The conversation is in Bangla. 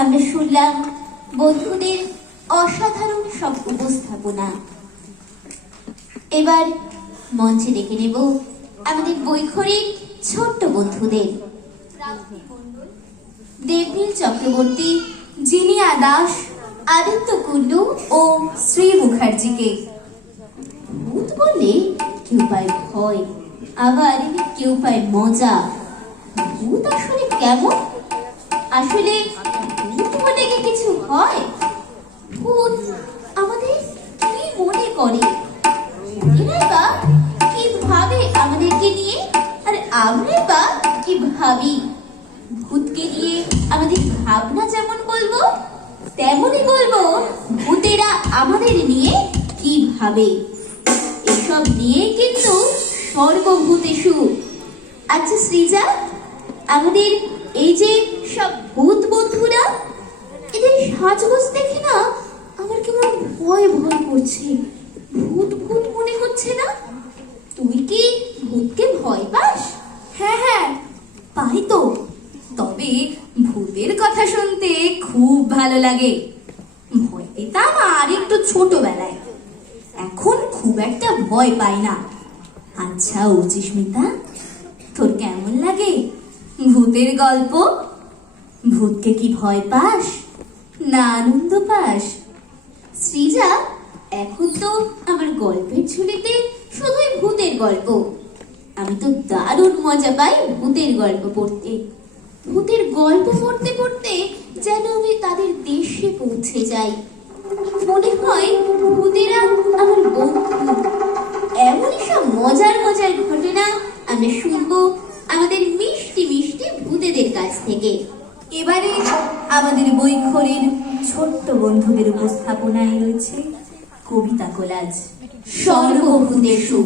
আমরা শুনলাম বন্ধুদের অসাধারণ সব উপস্থাপনা। এবার মঞ্চে ডেকে নেব আমাদের বৈখরিক ছোট্ট বন্ধুদের। দেবনীল চক্রবর্তী, জিনিয়া দাস, আদিত্য কুন্ডু ও শ্রী মুখার্জিকে। ভূত বললে কেউ পায় ভয়, আবার কেউ পায় মজা। ভূত আসলে কেমন? আসলে ভূত বলে কি কিছু হয়? ভূত আমাদের কি মনে করে? এরাই বা কি ভাবে আমাদেরকে নিয়ে, আর আমরাই বা কি ভাবি? ভূতকে নিয়ে আমাদের ভাবনা যেমন বলবো, তেমনই বলবো ভূতেরা আমাদের নিয়ে কি ভাবে। এসব নিয়ে কিন্তু সর্বভূতেষু। আচ্ছা সৃজা, আমাদের এই যে সব ভূত বন্ধুরা, এদের সাজগোজ দেখে না আমার কেমন ভয় ভয় করছে। ভূত ভূত মনে হচ্ছে না? তুই কি ভূতকে ভয় পাস? হ্যাঁ হ্যাঁ, পাই তো। তবে ভূতের কথা শুনতে খুব ভালো লাগে। ভয় পেতাম আর একটু ছোটবেলায়, এখন খুব একটা ভয় পাই না। আচ্ছা অর্চিস্মিতা, তোর কেমন লাগে ভূতের গল্প? ভূতকে কি ভয় পাস না আনন্দ পাস? সৃজা, এখন তো আমার গল্পের ঝুলিতে শুধুই ভূতের গল্প। আমি তো দারুণ মজা পাই ভূতের গল্প পড়তে। ভূতের গল্প পড়তে পড়তে যেন আমি তাদের দেশে পৌঁছে যাই। মনে হয় ভূতেরা আমার বন্ধু। এমনই সব মজার মজার ঘটনা আমরা শুনবো আমাদের মিষ্টি মিষ্টি ভূতেদের কাছ থেকে। এবারে আমাদের বৈখরির ছোট্ট বন্ধুদের উপস্থাপনায় রয়েছে কবিতা কোলাজ সর্বভূতেষু।